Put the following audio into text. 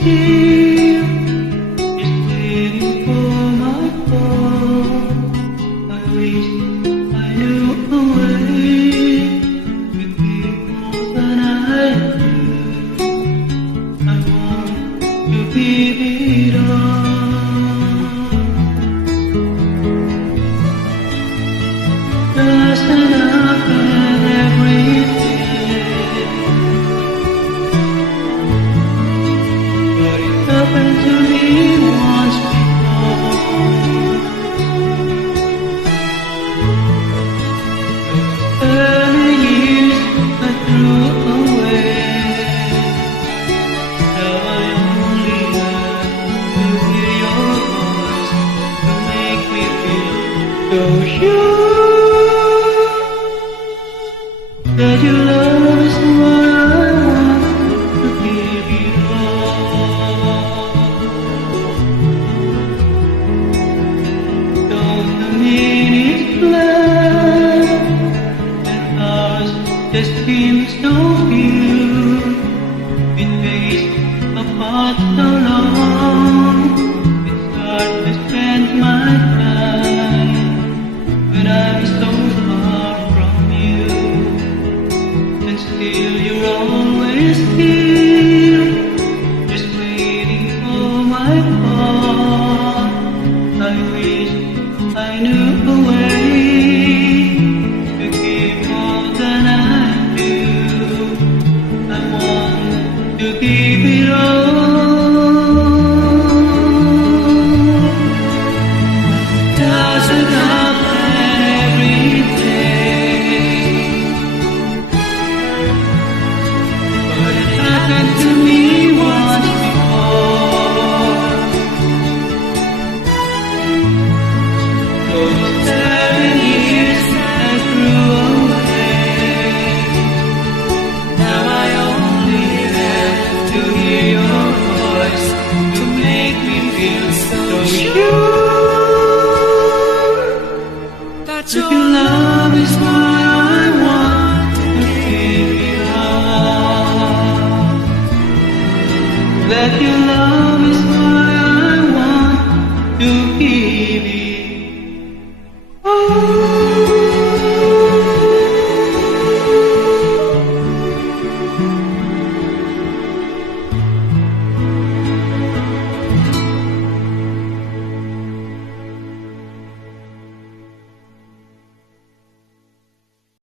still is waiting for my call. I wish I knew a way to give more than I do. I want to give it all. Doesn't happen every day, but it happened to me once before. Early years I threw away. Now I only have to hear your voice to make me feel so sure that your love is what I want to give it all. Don't the minutes fly and ours just seems so few. We faced apart so long. It's hard to spend my time when I'm so far from you. Still you're always here, just waiting for my call. I wish I knew a way to give more than I do. I want to give it all. Doesn't happen every day, but it happened to me once before. Those 7 years I threw away. Now I only have to hear your voice to make me feel so sure that your love is what I want to give it all. That your love is what I want to give it all.